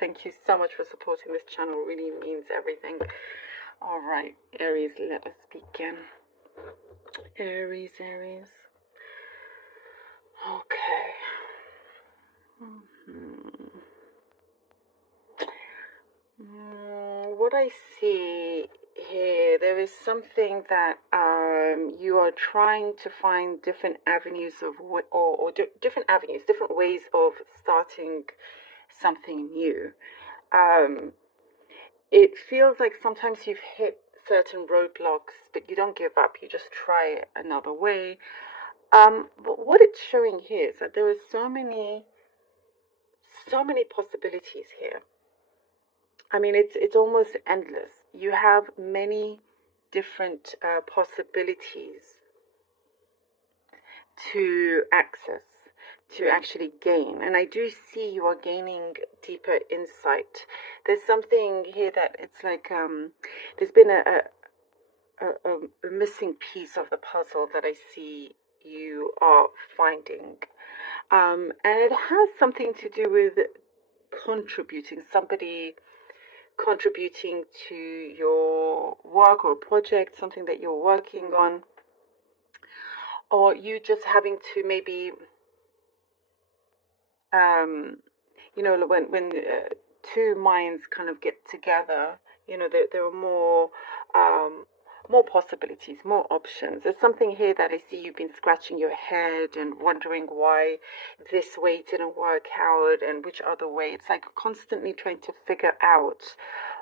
Thank you so much for supporting this channel. It really means everything. All right, Aries, let us begin. Aries, Aries. Okay. What I see here, there is something that you are trying to find different avenues of different avenues, different ways of starting something new. It feels like sometimes you've hit certain roadblocks, but you don't give up. You just try another way. But what it's showing here is that there are so many possibilities here. I mean, it's almost endless. You have many different possibilities to access, to actually gain. And I do see you are gaining deeper insight. There's something here that it's like there's been a missing piece of the puzzle that I see you are finding. And it has something to do with somebody contributing to your work or project, something that you're working on, or you just having to maybe, when two minds kind of get together, there are more possibilities, more options. There's something here that I see you've been scratching your head and wondering why this way didn't work out and which other way. It's like constantly trying to figure out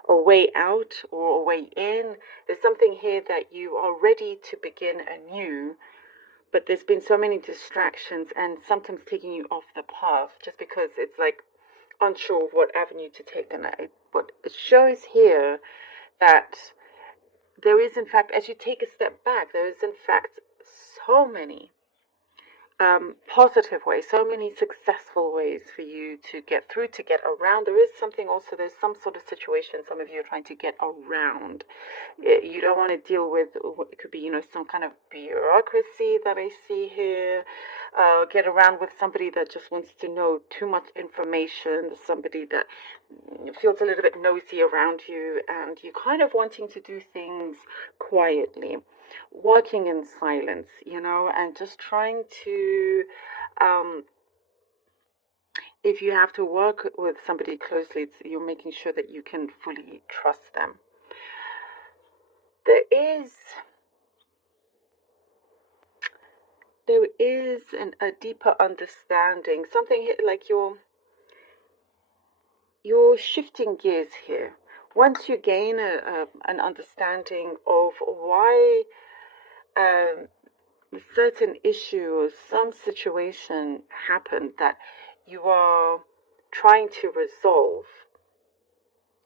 a way out or a way in. There's something here that you are ready to begin anew, but there's been so many distractions and sometimes taking you off the path just because it's like unsure of what avenue to take. And what it shows here that there is, in fact, as you take a step back, there is, in fact, so many positive ways, so many successful ways for you to get through, to get around. There is something also, there's some sort of situation some of you are trying to get around. You don't want to deal with, it could be, some kind of bureaucracy that I see here. Get around with somebody that just wants to know too much information, somebody that feels a little bit nosy around you, and you're kind of wanting to do things quietly, working in silence, and just trying to, if you have to work with somebody closely, you're making sure that you can fully trust them. There is a deeper understanding, something like you're shifting gears here. Once you gain an understanding of why a certain issue or some situation happened that you are trying to resolve,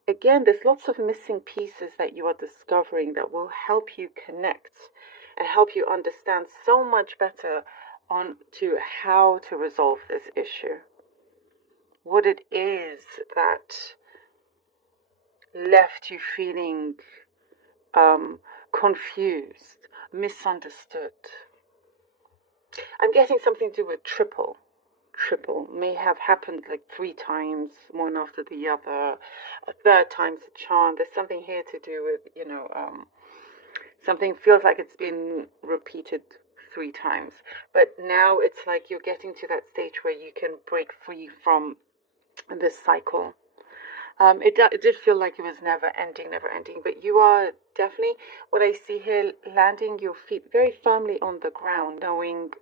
again, there's lots of missing pieces that you are discovering that will help you connect and help you understand so much better on to how to resolve this issue. What it is that left you feeling confused, misunderstood. I'm getting something to do with triple. Triple may have happened like 3 times, one after the other. A third time's a charm. There's something here to do with, something feels like it's been repeated 3 times. But now it's like you're getting to that stage where you can break free from this cycle. It did feel like it was never ending, but you are definitely, what I see here, landing your feet very firmly on the ground, knowing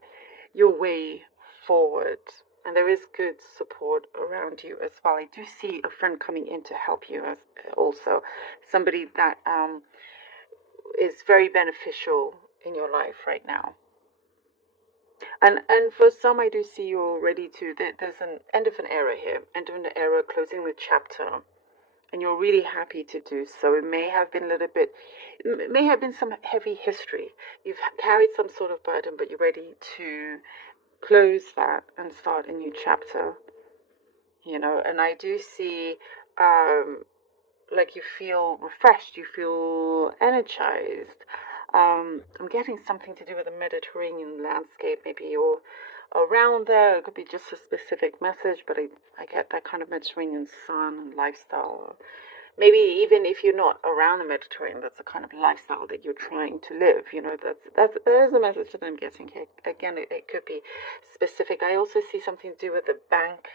your way forward. And there is good support around you as well. I do see a friend coming in to help you as also, somebody that is very beneficial in your life right now. And for some, I do see you're ready to, there's an end of an era here, end of an era, closing the chapter, and you're really happy to do so. It may have been some heavy history. You've carried some sort of burden, but you're ready to close that and start a new chapter, and I do see like you feel refreshed, you feel energized. I'm getting something to do with the Mediterranean landscape, maybe, or around there. It could be just a specific message, but I get that kind of Mediterranean sun and lifestyle. Maybe even if you're not around the Mediterranean, that's the kind of lifestyle that you're trying to live. There's a message that I'm getting here. Again, it could be specific. I also see something to do with the bank.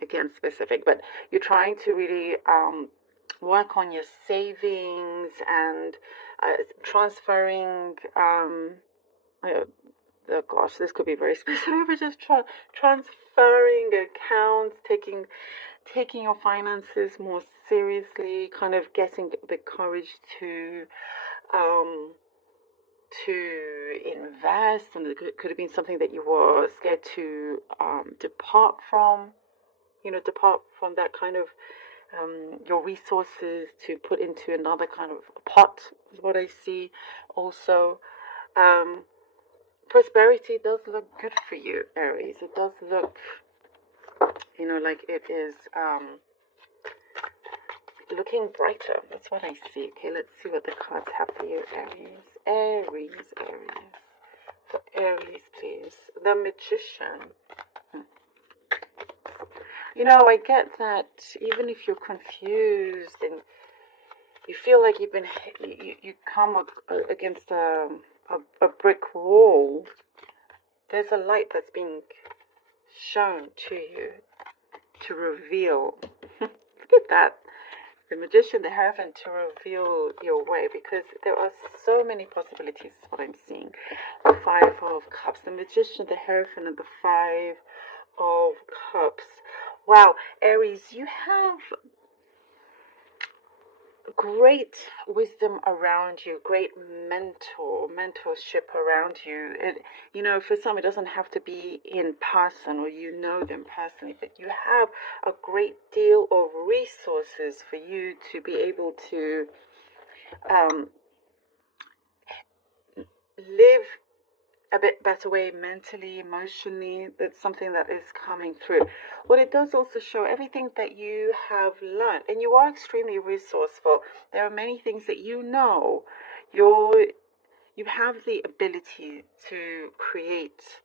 Again, specific, but you're trying to really work on your savings and transferring. Oh gosh, this could be very specific, but just transferring accounts, taking your finances more seriously, kind of getting the courage to invest, and it could have been something that you were scared to depart from. Depart from that kind of your resources to put into another kind of pot is what I see. Also, prosperity does look good for you, Aries. It does look, like it is looking brighter. That's what I see. Okay, let's see what the cards have for you, Aries. Aries. For Aries, please. The Magician. I get that even if you're confused and you feel like you come against a brick wall, there's a light that's being shown to you to reveal. Look at that. The Magician, the Hierophant, to reveal your way, because there are so many possibilities, is what I'm seeing. The Five of Cups, the Magician, the Hierophant, and the Five of Cups. Wow, Aries, you have great wisdom around you, great mentorship around you. For some, it doesn't have to be in person or them personally, but you have a great deal of resources for you to be able to live a bit better way mentally, emotionally. That's something that is coming through. What it does also show everything that you have learned, and you are extremely resourceful. There are many things that you have the ability to create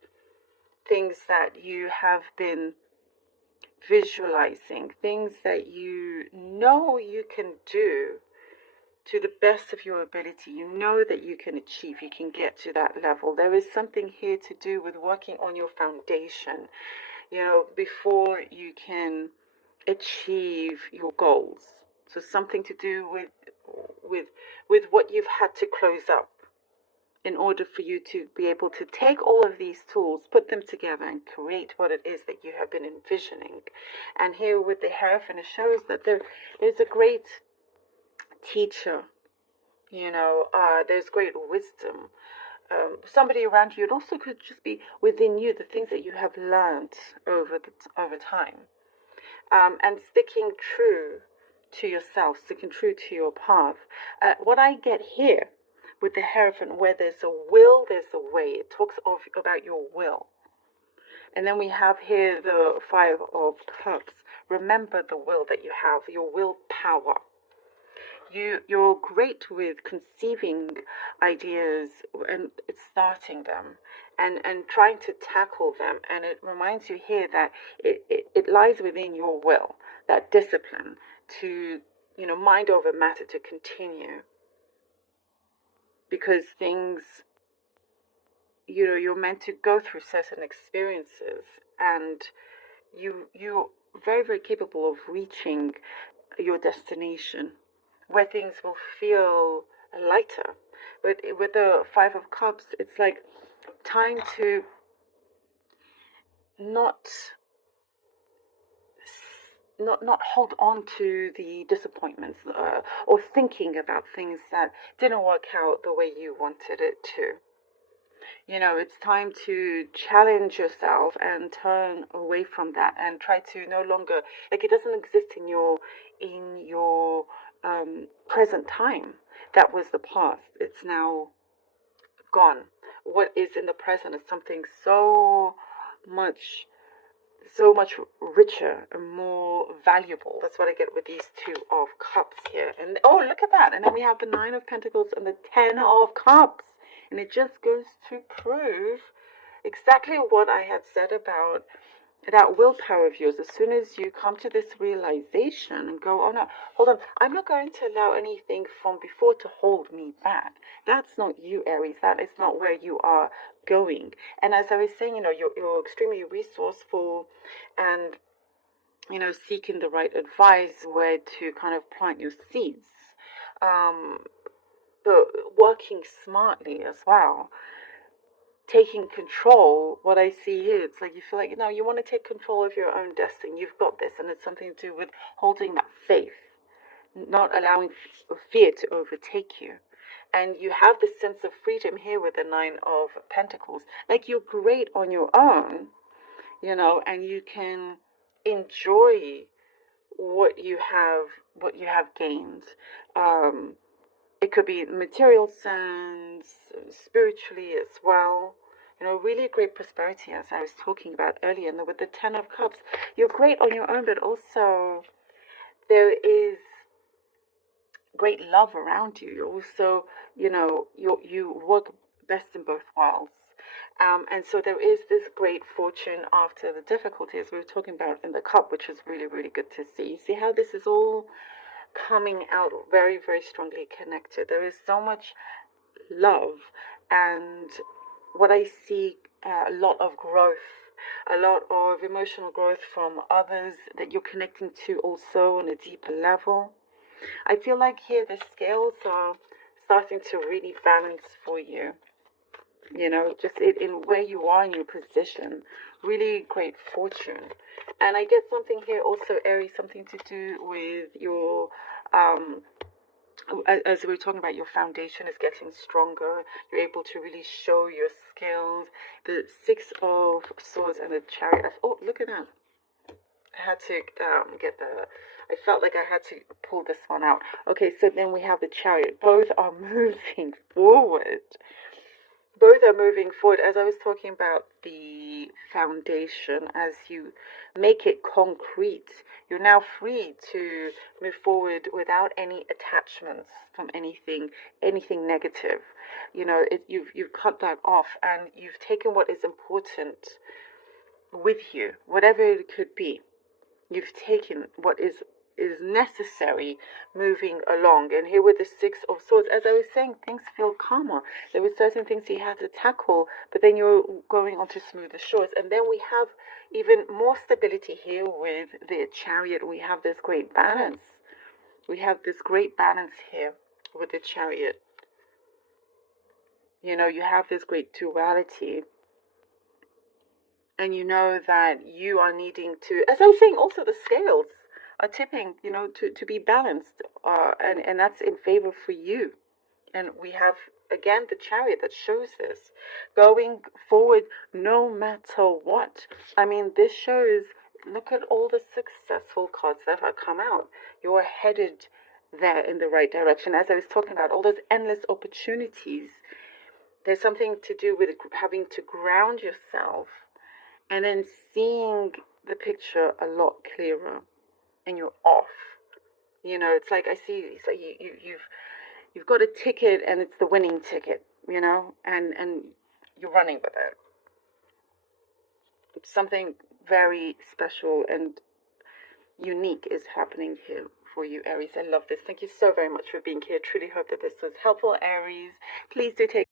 things that you have been visualizing, things that you can do to the best of your ability. That you can achieve, you can get to that level. There is something here to do with working on your foundation, before you can achieve your goals. So something to do with what you've had to close up in order for you to be able to take all of these tools, put them together, and create what it is that you have been envisioning. And here with the Hierophant, it shows that there's a great teacher. There's great wisdom. Somebody around you. It also could just be within you, the things that you have learned over time, and sticking true to yourself, sticking true to your path. What I get here with the Hierophant, where there's a will, there's a way. It talks about your will. And then we have here the Five of Cups. Remember the will that you have, your willpower. You're great with conceiving ideas and starting them and trying to tackle them. And it reminds you here that it lies within your will, that discipline to, mind over matter, to continue. Because things, you're meant to go through certain experiences, and you're very, very capable of reaching your destination, where things will feel lighter. But with the Five of Cups, it's like time to not hold on to the disappointments, or thinking about things that didn't work out the way you wanted it to. It's time to challenge yourself and turn away from that and try to no longer, like, it doesn't exist in your present time. That was the past. It's now gone. What is in the present is something so much richer and more valuable. That's what I get with these Two of Cups here. And oh, look at that. And then we have the Nine of Pentacles and the Ten of Cups. And it just goes to prove exactly what I had said about that willpower of yours. As soon as you come to this realization and go, oh no, hold on, I'm not going to allow anything from before to hold me back. That's not you, Aries. That is not where you are going. And as I was saying, you're extremely resourceful and, seeking the right advice where to kind of plant your seeds. But working smartly as well, taking control. What I see here, it's like you feel like, you want to take control of your own destiny. You've got this, and it's something to do with holding that faith, not allowing fear to overtake you. And you have this sense of freedom here with the Nine of Pentacles. Like, you're great on your own, and you can enjoy what you have gained. It could be material sense, spiritually as well. Really great prosperity, as I was talking about earlier. And with the Ten of Cups, you're great on your own, but also there is great love around you. You also, you work best in both worlds. And so there is this great fortune after the difficulties we were talking about in the cup, which is really, really good to see. You see how this is all coming out very, very strongly connected. There is so much love, and what I see, a lot of growth, a lot of emotional growth from others that you're connecting to also on a deeper level. I feel like here the scales are starting to really balance for you. Just in where you are in your position, really great fortune. And I get something here also, Aries, something to do with your, as we were talking about, your foundation is getting stronger. You're able to really show your skills. The Six of Swords and the Chariot. Oh, look at that. I had to I felt like I had to pull this one out. Okay, so then we have the Chariot. Both are moving forward. Both are moving forward. As I was talking about the foundation, as you make it concrete, you're now free to move forward without any attachments from anything negative. You've cut that off, and you've taken what is important with you, whatever it could be. You've taken what is necessary moving along. And here with the Six of Swords, as I was saying, things feel calmer. There were certain things you had to tackle, but then you're going onto smoother shores. And then we have even more stability here with the Chariot. We have this great balance. We have this great balance here with the Chariot. You have this great duality. And you know that you are needing to, as I was saying, also the scales are tipping, to be balanced. And that's in favor for you. And we have, again, the Chariot that shows this. Going forward no matter what. I mean, this shows, look at all the successful cards that have come out. You're headed there in the right direction. As I was talking about, all those endless opportunities. There's something to do with having to ground yourself and then seeing the picture a lot clearer, and you're off. It's like it's like you've got a ticket, and it's the winning ticket, and you're running with it. Something very special and unique is happening here for you, Aries. I love this. Thank you so very much for being here. Truly hope that this was helpful, Aries. Please do take